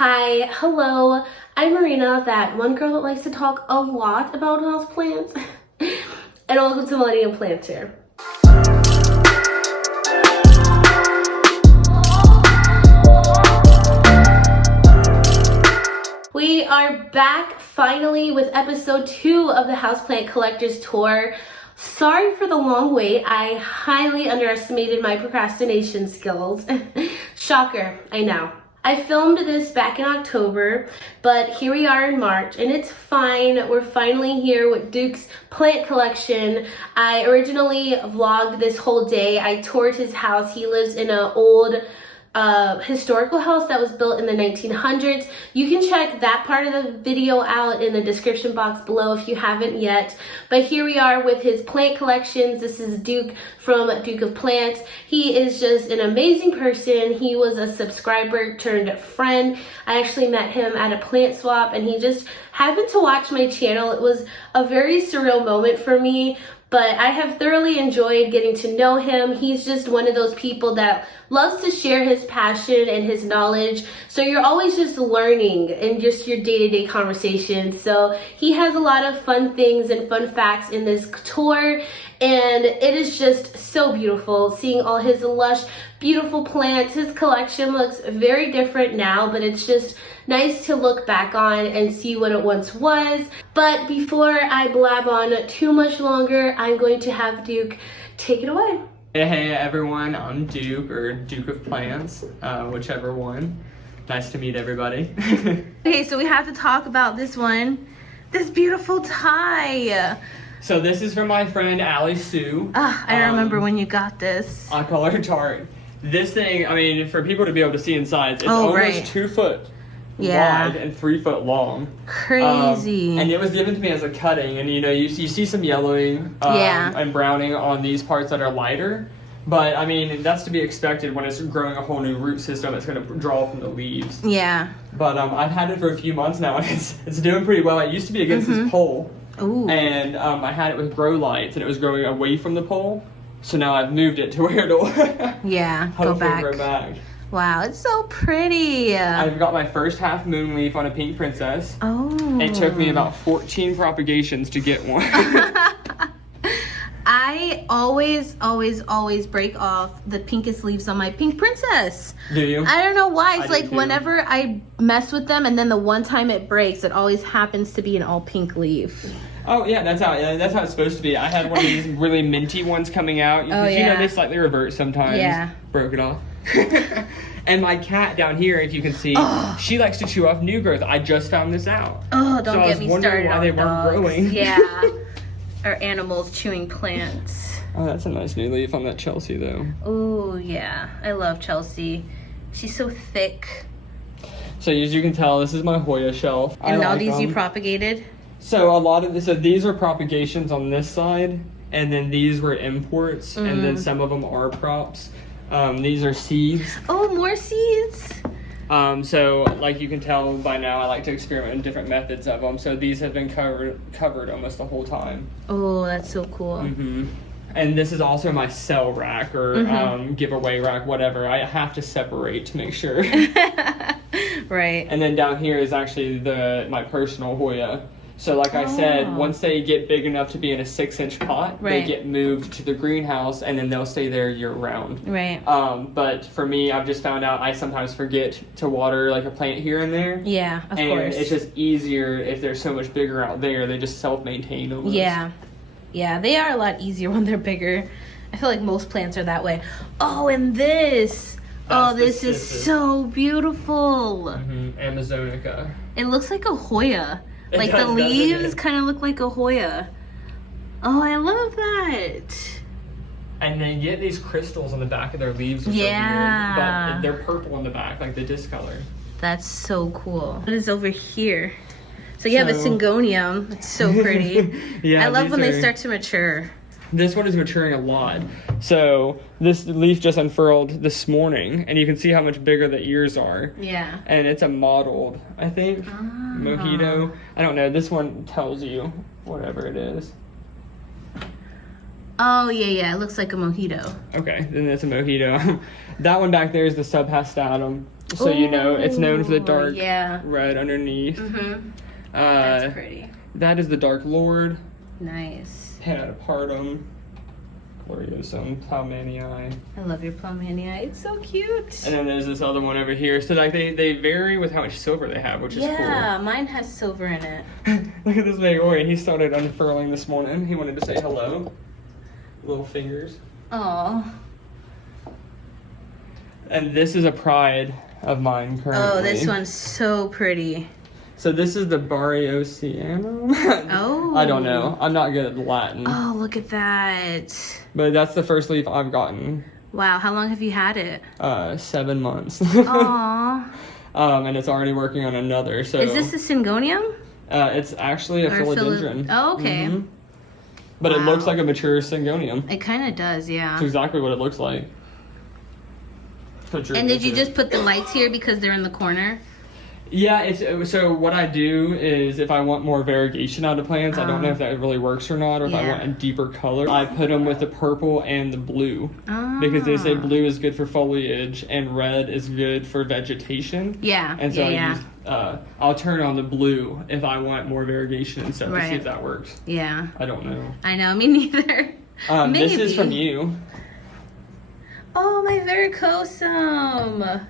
Hi, hello, I'm Marina, that one girl that likes to talk a lot about houseplants, and welcome to Millennium Planter. We are back finally with episode 2 of the Houseplant Collectors Tour. Sorry for the long wait, I highly underestimated my procrastination skills. Shocker, I know. I filmed this back in October, but here we are in March, and it's fine. We're finally here with Duke's plant collection. I originally vlogged this whole day. I toured his house. He lives in an old historical house that was built in the 1900s. You can check that part of the video out in the description box below if you haven't yet. But here we are with his plant collections. This is Duke from Duke of Plants. He is just an amazing person. He was a subscriber turned friend. I actually met him at a plant swap, and he just happened to watch my channel. It was a very surreal moment for me, but I have thoroughly enjoyed getting to know him. He's just one of those people that loves to share his passion and his knowledge. So you're always just learning in just your day-to-day conversations. So he has a lot of fun things and fun facts in this tour. And it is just so beautiful seeing all his lush, beautiful plants. His collection looks very different now, but it's just nice to look back on and see what it once was. But before I blab on too much longer, I'm going to have Duke take it away. Hey everyone, I'm Duke, or Duke of Plants, whichever one. Nice to meet everybody. Okay, so we have to talk about this one. This beautiful tie. So this is from my friend Allie Sue. I remember when you got this. I call her Tart. This thing, I mean, for people to be able to see inside, it's almost 2 foot wide and 3 foot long. Crazy. And it was given to me as a cutting, and you see some yellowing and browning on these parts that are lighter. But I mean, that's to be expected when it's growing a whole new root system that's going to draw from the leaves. Yeah. But I've had it for a few months now, and it's doing pretty well. It used to be against this pole. Ooh. And I had it with grow lights, and it was growing away from the pole. So now I've moved it to where it'll go back. Grow back. Wow, it's so pretty. I've got my first half moon leaf on a pink princess. Oh. It took me about 14 propagations to get one. I always break off the pinkest leaves on my pink princess. Do you? I don't know why. It's like too. whenever I mess with them, and then the one time it breaks, it always happens to be an all pink leaf. Oh yeah, that's how it's supposed to be. I had one of these really minty ones coming out. You know they slightly revert sometimes. Yeah. Broke it off. And my cat down here, if you can see, she likes to chew off new growth. I just found this out. Oh, don't get me started why on they dogs. weren't growing. Yeah. Or animals chewing plants. Oh, that's a nice new leaf on that Chelsea though. Oh yeah, I love Chelsea. She's so thick. So as you can tell, this is my Hoya shelf. And all these you propagated? So a lot of this, so these are propagations on this side, and then these were imports, and then some of them are props. These are seeds. Oh, more seeds. So like you can tell by now, I like to experiment in different methods of them. So these have been covered almost the whole time. Oh, that's so cool. And this is also my sell rack or giveaway rack, whatever. I have to separate to make sure. Right. And then down here is actually my personal Hoya. So like I said, once they get big enough to be in a 6-inch pot, they get moved to the greenhouse, and then they'll stay there year round. Right. But for me, I've just found out I sometimes forget to water like a plant here and there. Yeah, of course. And it's just easier if they're so much bigger out there. They just self-maintain almost. Yeah. Yeah, they are a lot easier when they're bigger. I feel like most plants are that way. Oh, and this. This is so beautiful. Amazonica. It looks like a Hoya. Like does, the leaves kind of look like a Hoya. Oh, I love that. And they get these crystals on the back of their leaves. Which are weird, but they're purple on the back, like the discolor. That's so cool. What is over here? So you have a Syngonium. It's so pretty. Yeah, I love when they start to mature. This one is maturing a lot. So this leaf just unfurled this morning, and you can see how much bigger the ears are. Yeah. And it's a mottled, I think, mojito. I don't know. This one tells you whatever it is. Oh, yeah. It looks like a mojito. Okay, then it's a mojito. That one back there is the subhastatum. So you know, it's known for the dark red underneath. Mm-hmm. That's pretty. That is the Dark Lord. Nice. Panadopartum. Gloriosum Plowmanii. I love your Plowmanii. It's so cute. And then there's this other one over here. So like they vary with how much silver they have, which is cool. Yeah, mine has silver in it. Look at this Magoya. He started unfurling this morning. He wanted to say hello. Little fingers. Oh. And this is a pride of mine currently. Oh, this one's so pretty. So this is the Barriosianum. Oh. I don't know. I'm not good at Latin. Oh, look at that. But that's the first leaf I've gotten. Wow, how long have you had it? 7 months. Aww. And it's already working on another. So is this a Syngonium? It's actually a philodendron. Oh, okay. Mm-hmm. But it looks like a mature Syngonium. It kind of does, yeah. That's exactly what it looks like. And did you just put the lights here because they're in the corner? Yeah, so what I do is if I want more variegation out of plants, I don't know if that really works or not, or if I want a deeper color, I put them with the purple and the blue. Because they say blue is good for foliage and red is good for vegetation. Yeah, and so I'll turn on the blue if I want more variegation and stuff to see if that works. Yeah. I don't know. I know, me neither. Maybe. This is from you. Oh, my varicosum.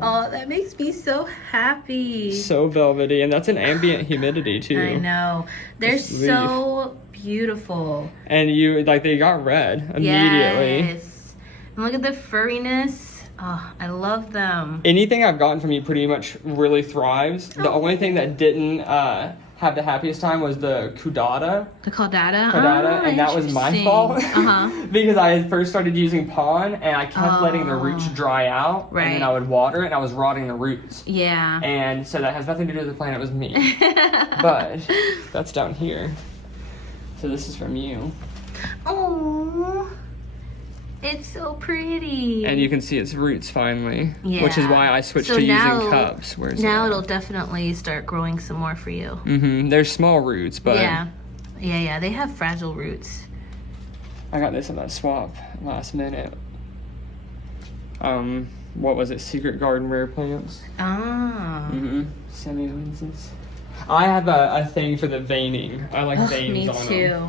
Oh, that makes me so happy. So velvety, and that's an ambient humidity too. I know. They're so beautiful. And they got red immediately. Yes. And look at the furriness. Oh, I love them. Anything I've gotten from you pretty much really thrives. The only thing that didn't have the happiest time was the Caudata. The Caudata? And that was my fault. Because I had first started using Pon, and I kept letting the roots dry out. And then I would water it, and I was rotting the roots. Yeah. And so that has nothing to do with the plant, it was me. But that's down here. So this is from you. Oh, it's so pretty. And you can see its roots finally. Yeah. Which is why I switched to using cups. Now it'll definitely start growing some more for you. Mm-hmm. They're small roots, but... Yeah. They have fragile roots. I got this in that swap last minute. What was it? Secret Garden Rare Plants. Mm-hmm. Semi-lenses. I have a thing for the veining. I like veins on them. Me too.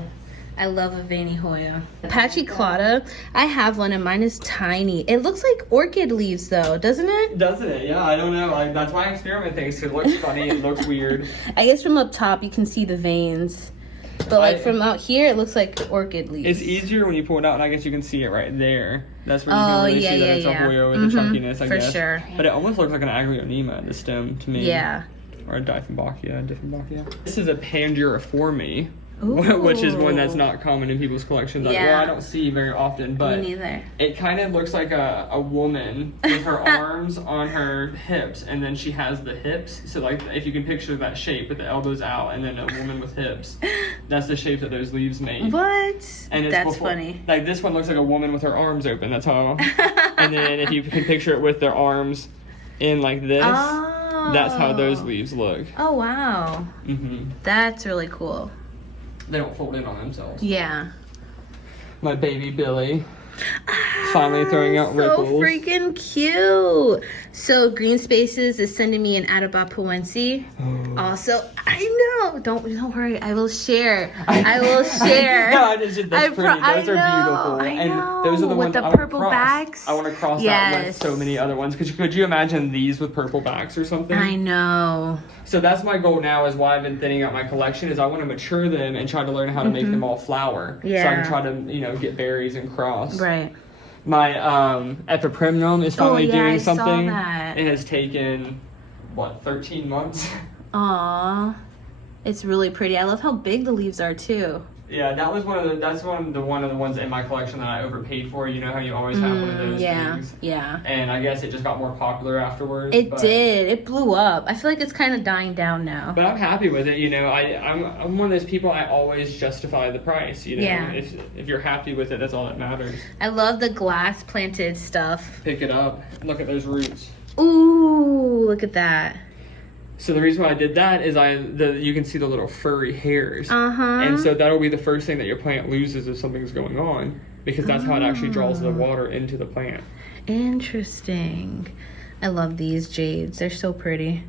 I love a veiny Hoya. Pachylata, I have one and mine is tiny. It looks like orchid leaves though, doesn't it? Doesn't it? Yeah, I don't know. That's why I experiment things. It looks funny. It looks weird. I guess from up top you can see the veins. But from out here it looks like orchid leaves. It's easier when you pull it out, and I guess you can see it right there. That's where you can really see that it's a Hoya with the chunkiness, I guess. For sure. But it almost looks like an Agrionema at the stem to me. Yeah. Or a Dieffenbachia. This is a Panduriforme. Ooh. Which is one that's not common in people's collections. I don't see very often, but me neither. It kind of looks like a woman with her arms on her hips, and then she has the hips. So like if you can picture that shape with the elbows out and then a woman with hips, that's the shape that those leaves make. What? And that's funny. Like this one looks like a woman with her arms open. That's how. And then if you can picture it with their arms in like this, that's how those leaves look. Oh wow. That's really cool. They don't fold in on themselves. Yeah. My baby Billy. Finally throwing out ripples. So freaking cute. So Green Spaces is sending me an Atabapuense. Also, I know. Don't worry. I will share. I will share. No, it's just, that's pretty. Those are beautiful. And those are the ones with the purple backs. I want to cross that with so many other ones. Could you imagine these with purple backs or something? I know. So that's my goal now, is why I've been thinning out my collection, is I want to mature them and try to learn how to make them all flower. Yeah. So I can try to, get berries and cross. Right. My epiprimnum is finally doing something. I saw that. It has taken 13 months. Aww, it's really pretty. I love how big the leaves are too. Yeah, that's one of the ones in my collection that I overpaid for. You know how you always have one of those things? Yeah. And I guess it just got more popular afterwards. It did. It blew up. I feel like it's kind of dying down now. But I'm happy with it. I'm one of those people, I always justify the price. Yeah. If you're happy with it, that's all that matters. I love the glass planted stuff. Pick it up. Look at those roots. Ooh, look at that. So the reason why I did that is you can see the little furry hairs. And so that'll be the first thing that your plant loses if something's going on, because that's how it actually draws the water into the plant. Interesting. I love these jades. They're so pretty.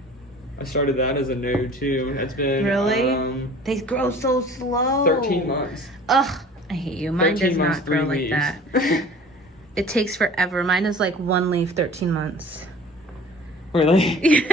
I started that as a node too. It's been really. They grow so slow. 13 months. Ugh, I hate you. Mine does not grow like that. It takes forever. Mine is like 1 leaf, 13 months. Really?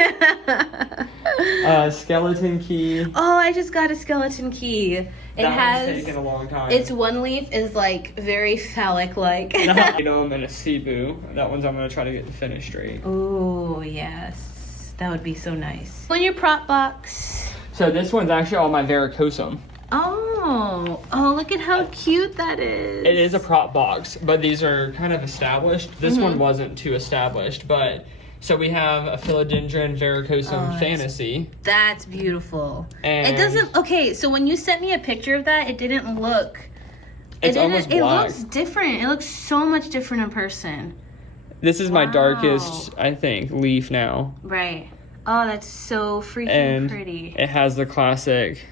Skeleton key. Oh, I just got a skeleton key. That has taken a long time. Its 1 leaf is like very phallic-like. And a Cebu. That one's I'm gonna try to get the finish straight. Oh yes, that would be so nice. On your prop box. So this one's actually all my varicosum. Oh, look at how cute that is. It is a prop box, but these are kind of established. This one wasn't too established, but. So we have a philodendron varicosum fantasy. That's beautiful. And it doesn't. Okay, so when you sent me a picture of that, it didn't look. It's almost black. It looks different. It looks so much different in person. This is my darkest, I think, leaf now. Right. Oh, that's so freaking pretty. It has the classic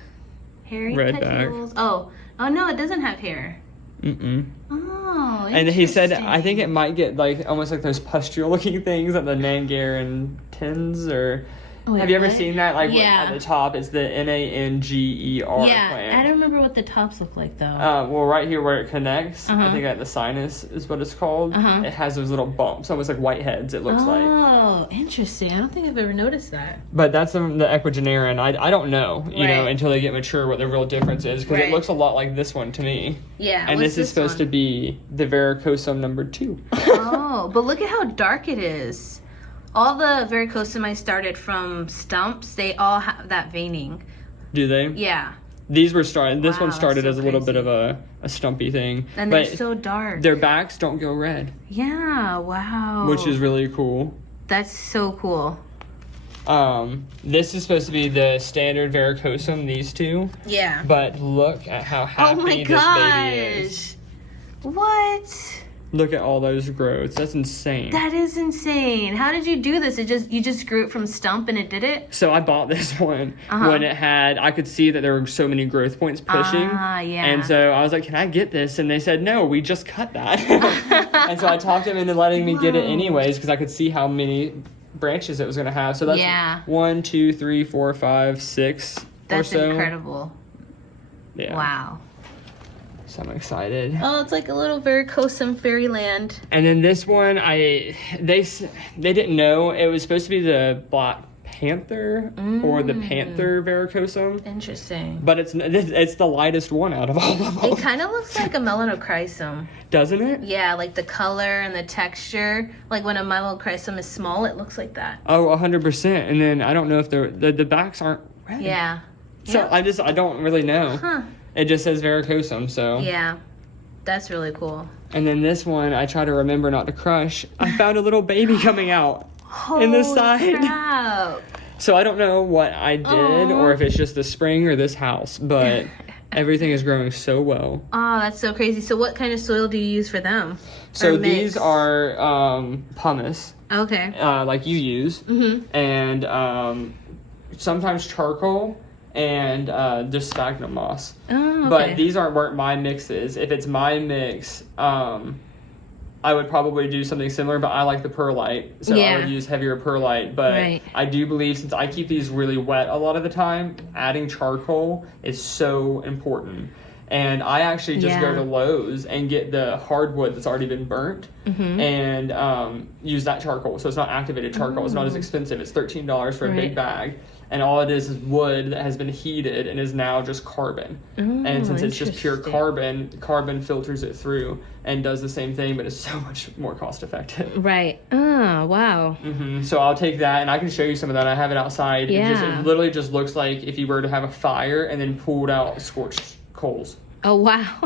hairy red petioles. Oh no, it doesn't have hair. Mm-mm. Oh, and he said, I think it might get like almost like those pustule-looking things that the Nangaren tins or. Wait, have you ever seen that? Like yeah. At the top, it's the Nanger yeah, plant. I don't remember what the tops look like though. Well, right here where it connects, I think at the sinus is what it's called. It has those little bumps, almost like whiteheads. It looks like. Oh, interesting. I don't think I've ever noticed that. But that's the Equigenaran. I don't know, you know, until they get mature what the real difference is, because it looks a lot like this one to me. Yeah. And this is supposed to be the varicosum number 2. Oh, but look at how dark it is. All the varicosum I started from stumps, they all have that veining. Do they? Yeah. These were started. This one started so as a little bit of a stumpy thing. And they're so dark. Their backs don't go red. Yeah, wow. Which is really cool. That's so cool. This is supposed to be the standard varicosum, these two. Yeah. But look at how happy this baby is. What? Look at all those growths. That's insane. That is insane. How did you do this? You just grew it from stump and it did it? So I bought this one when I could see that there were so many growth points pushing. Yeah. And so I was like, can I get this? And they said, no, we just cut that. And so I talked them into letting me get it anyways, because I could see how many branches it was going to have. So that's 1, 2, 3, 4, 5, 6 That's or so. incredible. Yeah. Wow. So I'm excited. Oh, it's like a little varicosum fairyland. And then this one, they didn't know it was supposed to be the Black Panther or the Panther varicosum. Interesting. But it's the lightest one out of all of them. It kind of looks like a melanochrysum. Doesn't it? Yeah, like the color and the texture. Like when a melanochrysum is small, it looks like that. Oh, 100%. And then I don't know if the backs aren't red. Yeah. So yep. I don't really know. Huh. It just says varicosum, so. Yeah. That's really cool. And then this one, I try to remember not to crush. I found a little baby coming out in the side. Crap. So I don't know what I did or if it's just the spring or this house, but everything is growing so well. Oh, that's so crazy. So what kind of soil do you use for them? So these are pumice. Okay. Like you use. And sometimes charcoal and just sphagnum moss. Oh, okay. But these weren't my mixes. If it's my mix, I would probably do something similar, but I like the perlite, so I would use heavier perlite. But I do believe, since I keep these really wet a lot of the time, adding charcoal is so important. And I actually just go to Lowe's and get the hardwood that's already been burnt and use that charcoal. So it's not activated charcoal. It's not as expensive. It's $13 for a big bag. And all it is wood that has been heated and is now just carbon. And since it's just pure carbon filters it through and does the same thing, but it's so much more cost effective. Right. Oh, wow. So I'll take that and I can show you some of that. I have it outside. Yeah. It literally just looks like if you were to have a fire and then pulled out scorched coals. Oh, wow.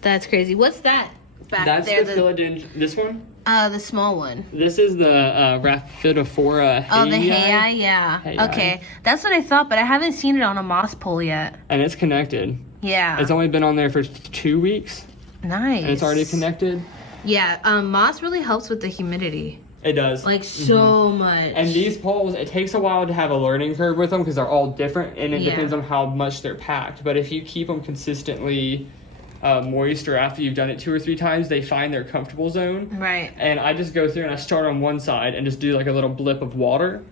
That's crazy. What's that back there? That's the philodendron. This one? The small one. This is the Rhaphidophora Hoya. Oh, the Hoya, yeah. Hoya. Okay, that's what I thought, but I haven't seen it on a moss pole yet. And it's connected. Yeah. It's only been on there for 2 weeks. Nice. And it's already connected. Yeah, moss really helps with the humidity. It does. Like, so much. And these poles, it takes a while to have a learning curve with them because they're all different, and it depends on how much they're packed. But if you keep them consistently moist, or after you've done it 2 or 3 times, they find their comfortable zone. Right. And I just go through and I start on one side and just do like a little blip of water,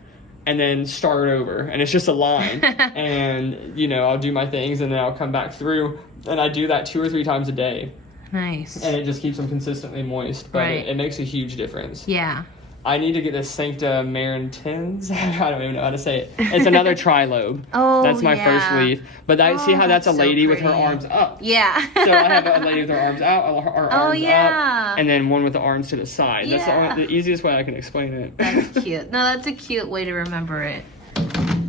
and then start over, and it's just a line. And I'll do my things, and then I'll come back through, and I do that 2 or 3 times a day. Nice. And it just keeps them consistently moist, but Right. it makes a huge difference. Yeah. I need to get this Sancta Maritens. I don't even know how to say it. It's another trilobe. Oh, that's my yeah. first leaf. But see how that's a so lady with her pretty. arms up. Yeah. So I have a lady with her arms out, her arms yeah. up, and then one with the arms to the side. Yeah. That's the easiest way I can explain it. That's cute. No, that's a cute way to remember it.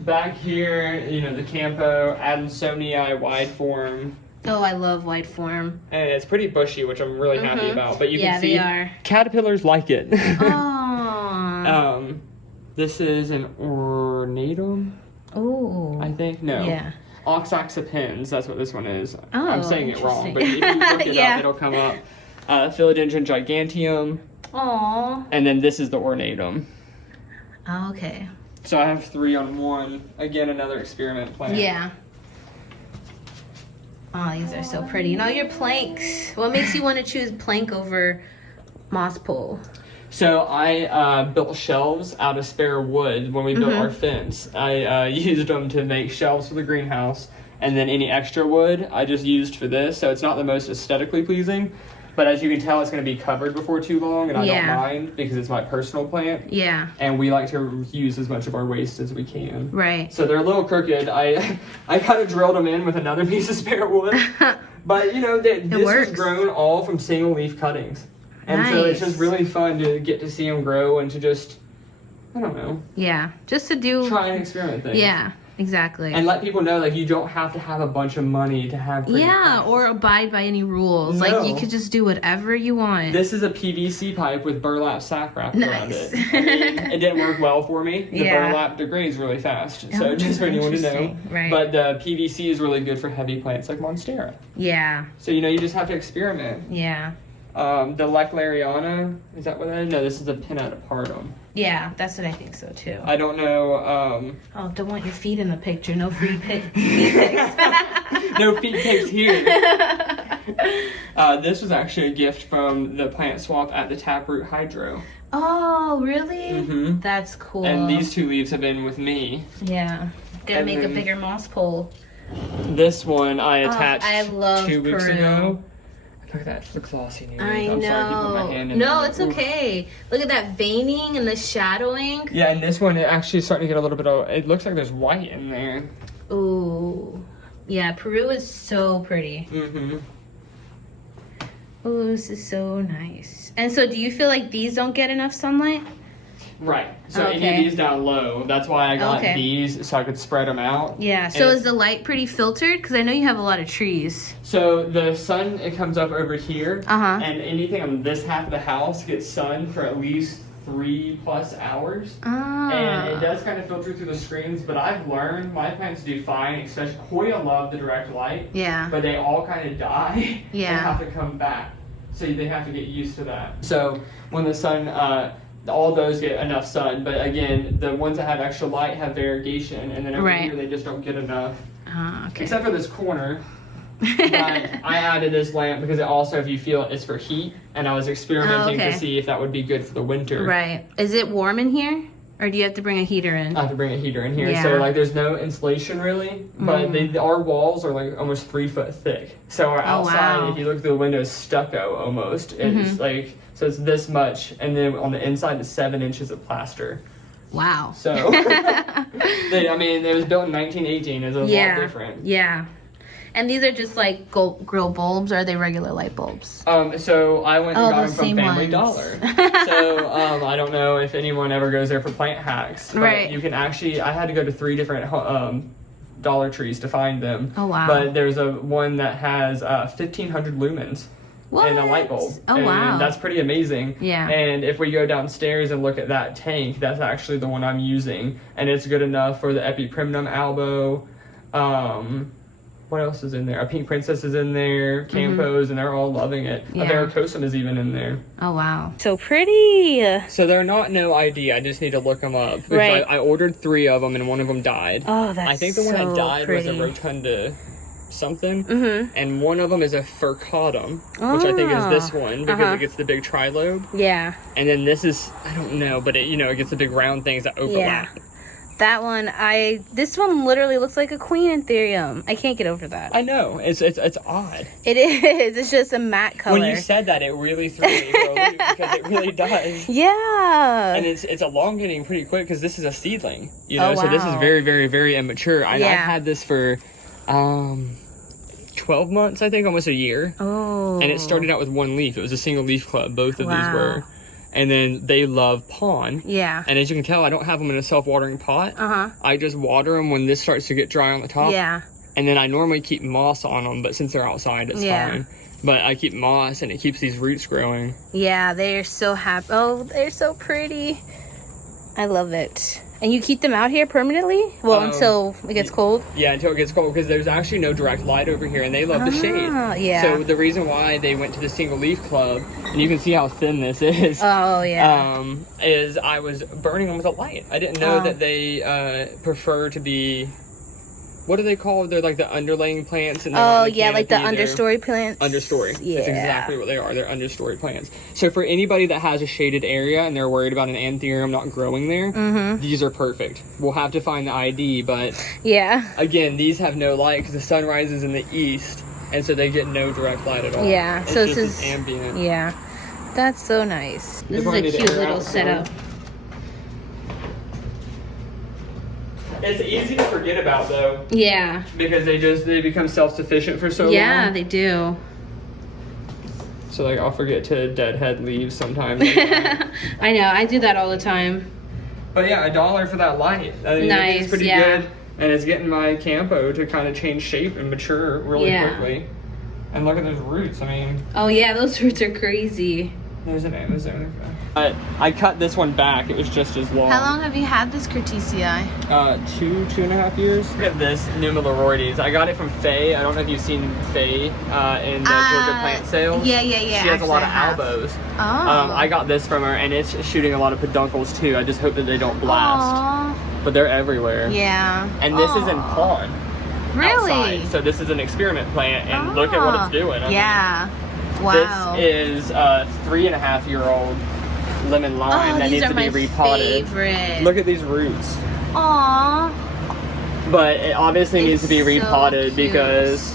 Back here, the Campo Adansonii wide form. Oh, I love wide form. And it's pretty bushy, which I'm really happy about. But you can see they are. caterpillars like it. Oh. This is an ornatum, Oh. I think. No. Yeah. Oxaxipens, that's what this one is. Oh, I'm saying it wrong, interesting. but if you look it Yeah. up, it'll come up. Philodendron giganteum, Aw. and then this is the ornatum. Oh, okay. So I have 3 on one. Again, another experiment plant. Yeah. Oh, these are so pretty. Your planks. What makes you want to choose plank over moss pole? So I built shelves out of spare wood when we built our fence. I used them to make shelves for the greenhouse, and then any extra wood I just used for this. So it's not the most aesthetically pleasing, but as you can tell, it's going to be covered before too long, and I don't mind because it's my personal plant. Yeah. And we like to use as much of our waste as we can. Right. So they're a little crooked. I kind of drilled them in with another piece of spare wood, but this works. was grown all from single leaf cuttings. And so it's just really fun to get to see them grow and to just, I don't know. Yeah. Just to do. Try and experiment things. Yeah. Exactly. And let people know, you don't have to have a bunch of money to have pretty plants. or abide by any rules. No. You could just do whatever you want. This is a PVC pipe with burlap sack wrapped around Nice. it. I mean, it didn't work well for me. The Yeah. burlap degrades really fast. So just for anyone to know. Interesting. Right. But the PVC is really good for heavy plants like Monstera. Yeah. So, you just have to experiment. Yeah. The Lechlariana, is that what that is? No, this is a pinnatapartum. Yeah, that's what I think so too. I don't know. Oh, don't want your feet in the picture. No free pics. No feet pics here. This was actually a gift from the plant swap at the Taproot Hydro. Oh, really? Mm-hmm. That's cool. And these 2 leaves have been with me. Yeah. Gotta And make a then- bigger moss pole. This one I attached I love 2 weeks Peru. ago. Look at that, the glossy new leaf. I I'm know. sorry, I keep putting my hand in No, there. it's Oof. okay. Look at that veining and the shadowing. Yeah, and this one, it actually is starting to get a little bit of, it looks like there's white in there. Ooh. Yeah, Peru is so pretty. Mm-hmm. Oh, this is so nice. And so do you feel like these don't get enough sunlight? Right. So any Okay. of these down low, that's why I got Okay. these, so I could spread them out. Yeah. So And is the light pretty filtered? Because I know you have a lot of trees. So the sun, it comes up over here, Uh-huh. and anything on this half of the house gets sun for at least 3+ hours. Ah. And it does kind of filter through the screens, but I've learned my plants do fine, especially Hoya love the direct light, Yeah. but they all kind of die Yeah. and have to come back. So they have to get used to that. So when the sun, all those get enough sun, but again, the ones that have extra light have variegation, and then over Right. here they just don't get enough. Ah, okay. Except for this corner. But I added this lamp because it also, if you feel it, it's for heat, and I was experimenting okay. to see if that would be good for the winter. Right. Is it warm in here? Or do you have to bring a heater in? I have to bring a heater in here, Yeah. so there's no insulation really, but our walls are almost 3 foot thick. So our outside, wow. if you look through the window, is stucco almost. It's so it's this much, and then on the inside is 7 inches of plaster. Wow. So it was built in 1918. It's a lot different. Yeah. And these are just grill bulbs, or are they regular light bulbs? So I went and got them those from same Family ones. Dollar. So I don't know if anyone ever goes there for plant hacks, but Right. you can actually. I had to go to 3 different Dollar Trees to find them. Oh, wow. But there's one that has 1,500 lumens. What? And a light bulb. Oh, and wow. that's pretty amazing. Yeah. And if we go downstairs and look at that tank, that's actually the one I'm using. And it's good enough for the Epiprimnum albo. what else is in there? A pink princess is in there, Campos, and they're all loving it. Yeah. A varicosum is even in there. Oh, wow. So pretty. So they're not no ID. I just need to look them up. Because Right. I ordered 3 of them and one of them died. Oh, that's I think the one that died pretty. was a rotunda something. And one of them is a furcatum, which I think is this one because it gets the big trilobe. Yeah. And then this is, I don't know, but it, it gets the big round things that overlap. Yeah. That one, this one literally looks like a queen anthurium. I can't get over that. I know. It's odd. It is. It's just a matte color. When you said that, it really threw me for a loop because it really does. Yeah. And it's elongating pretty quick because this is a seedling, Oh, so this is wow. very, very, very immature. I've had this for 12 months, I think, almost a year. Oh. And it started out with 1 leaf. It was a single leaf club. Both of these were. And then they love pawn. Yeah. And as you can tell, I don't have them in a self-watering pot. I just water them when this starts to get dry on the top. Yeah. And then I normally keep moss on them, but since they're outside, it's fine. But I keep moss, and it keeps these roots growing. Yeah, they're so happy. Oh, they're so pretty. I love it. And you keep them out here permanently? Well, until it gets cold? Yeah, until it gets cold, because there's actually no direct light over here, and they love the shade. Yeah. So the reason why they went to the single leaf club, and you can see how thin this is. Oh, yeah. Is I was burning them with a light. I didn't know that they prefer to be, what do they call? They're like the underlaying plants. And yeah, like the understory plants. Understory. Yeah. That's exactly what they are. They're understory plants. So for anybody that has a shaded area and they're worried about an anthurium not growing there, these are perfect. We'll have to find the ID, but again, these have no light because the sun rises in the east, and so they get no direct light at all. Yeah, it's so just this is ambient. Yeah, that's so nice. This is a cute little setup. It's easy to forget about though. Yeah. Because they become self-sufficient for so long. Yeah, they do. So like I'll forget to deadhead leaves sometimes. I know, I do that all the time. But yeah, $1 for that light. I mean, Nice, it's pretty good. And it's getting my Campo to kind of change shape and mature really quickly. And look at those roots, I mean. Oh yeah, those roots are crazy. There's an Amazon. I cut this one back. It was just as long. How long have you had this Curtisii? 2.5 years. Look at this Numeroloides. I got it from Faye. I don't know if you've seen Faye in the Georgia plant sales. Yeah. She has a lot of albos. I got this from her, and it's shooting a lot of peduncles too. I just hope that they don't blast. But they're everywhere. Yeah. And this is in pawn. Really? Outside. So this is an experiment plant, and look at what it's doing. I mean, wow. this is a 3.5-year-old lemon lime that needs to be repotted. Favorite. Look at these roots. Aww. But it obviously needs to be repotted so because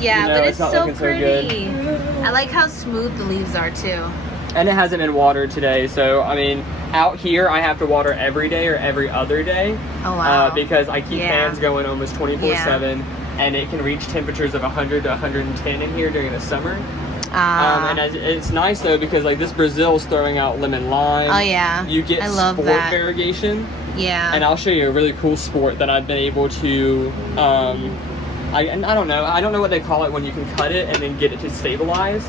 but it's not so looking pretty. so good. I like how smooth the leaves are too. And it hasn't been watered today, so I mean, out here I have to water every day or every other day. Oh wow. Because I keep fans going almost 24/7, and it can reach temperatures of 100 to 110 in here during the summer. And it's nice though because like this Brazil's throwing out lemon lime. Oh yeah. You get sport variegation. Yeah. And I'll show you a really cool sport that I've been able to. I don't know what they call it when you can cut it and then get it to stabilize.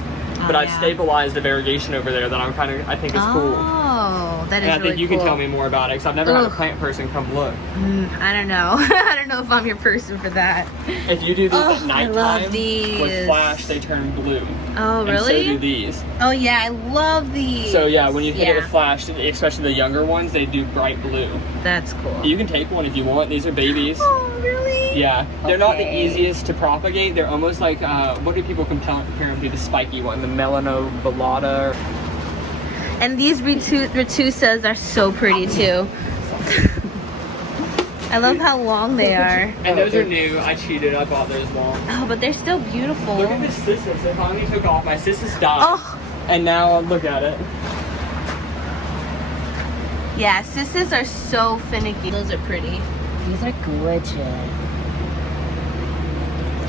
But I've stabilized a variegation over there that I think is cool. Oh, that is really cool. And I think you can tell me more about it because I've never had a plant person come look. I don't know. I don't know if I'm your person for that. If you do these at nighttime, I love these. with flash, they turn blue. Oh, really? And so do these. Oh, yeah, I love these. So, yeah, when you hit it with flash, especially the younger ones, they do bright blue. That's cool. You can take one if you want. These are babies. Oh, really? Yeah. They're not the easiest to propagate. They're almost like, what do people compare them to? The spiky one, the melanobalata. And these retusas are so pretty, too. I love how long they are. And those are new. I cheated. I bought those long. Oh, but they're still beautiful. Look at this cissus. It finally took off. My cissus died. Oh. And now look at it. Yeah, cissus are so finicky. Those are pretty. These are gorgeous.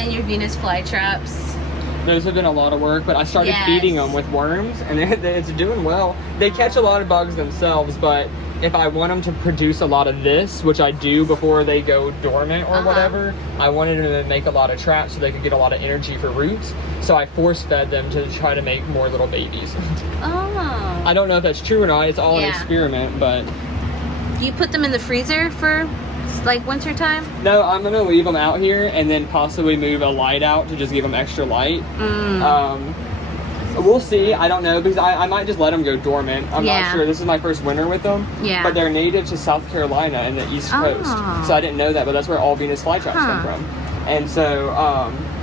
And your Venus flytraps. Those have been a lot of work, but I started feeding them with worms, and it's doing well. They catch a lot of bugs themselves, but if I want them to produce a lot of this, which I do before they go dormant or whatever, I wanted them to make a lot of traps so they could get a lot of energy for roots. So I force-fed them to try to make more little babies. Oh. I don't know if that's true or not. It's all an experiment, but... Do you put them in the freezer for like winter time? No, I'm gonna leave them out here and then possibly move a light out to just give them extra light. We'll see. I don't know, because I might just let them go dormant. I'm not sure. This is my first winter with them. Yeah. But they're native to South Carolina and the East Coast. So I didn't know that, but that's where all Venus flytraps come from. And so,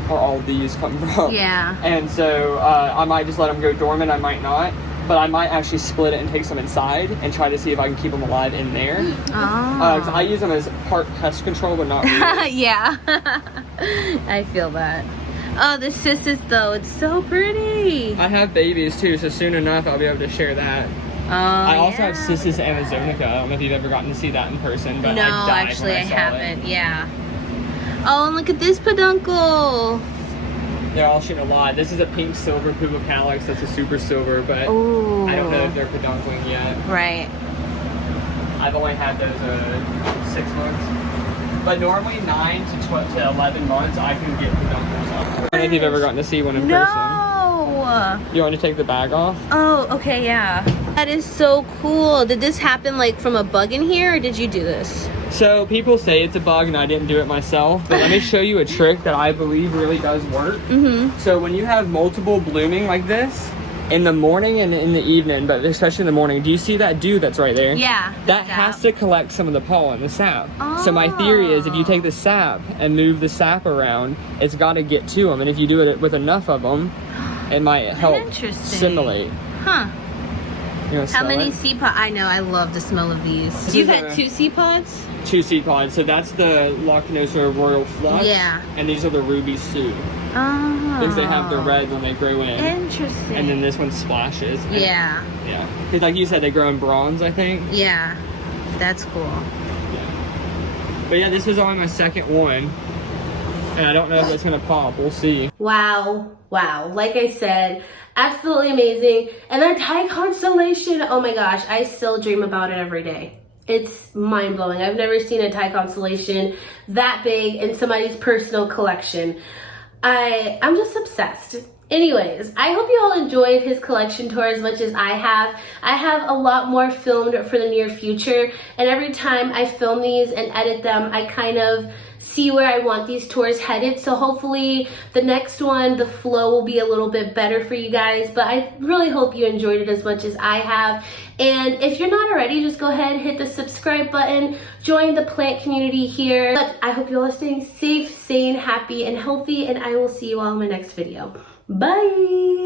or all these come from. Yeah. And so I might just let them go dormant. I might not. But I might actually split it and take some inside and try to see if I can keep them alive in there. Because I use them as part pest control, but not really. Yeah. I feel that. Oh, the cissus though, it's so pretty. I have babies too, so soon enough I'll be able to share that. I also have Cissus amazonica. I don't know if you've ever gotten to see that in person, but no, I died actually when I saw haven't. it. Yeah. Oh, and look at this peduncle. They're all shooting a lot. This is a pink silver pubocalix. That's a super silver, but I don't know if they're peduncling yet. Right. I've only had those 6 months. But normally 9 to 12 to 11 months, I can get peduncles up. I don't know if you've ever gotten to see one in person. You want to take the bag off? Oh, okay, yeah. That is so cool. Did this happen like from a bug in here, or did you do this? So people say it's a bug and I didn't do it myself, but let me show you a trick that I believe really does work. So when you have multiple blooming like this, in the morning and in the evening, but especially in the morning, do you see that dew that's right there? Yeah. That has to collect some of the pollen, the sap. So my theory is if you take the sap and move the sap around, it's got to get to them. And if you do it with enough of them, it might help assimilate. Huh. How many it? seed pods? I know, I love the smell of these. You've had 2 seed pods? 2 seed pods. So that's the Lactinosa royal flush. Yeah. And these are the ruby Sue. Oh. Because they have the red when they grow in. Interesting. And then this one splashes. Yeah. Yeah. Because like you said, they grow in bronze, I think. Yeah. That's cool. Yeah. But yeah, this was only my second one. And I don't know if it's going to pop. We'll see. Wow. Wow. Like I said, absolutely amazing. And that Thai constellation, oh my gosh, I still dream about it every day. It's mind-blowing. I've never seen a Thai constellation that big in somebody's personal collection. I'm just obsessed. Anyways, I hope you all enjoyed his collection tour as much as I have. I have a lot more filmed for the near future, and every time I film these and edit them, I kind of see where I want these tours headed. So hopefully the next one, the flow will be a little bit better for you guys, but I really hope you enjoyed it as much as I have. And if you're not already, just go ahead and hit the subscribe button, join the plant community here. But I hope you all are staying safe, sane, happy, and healthy, and I will see you all in my next video. Bye!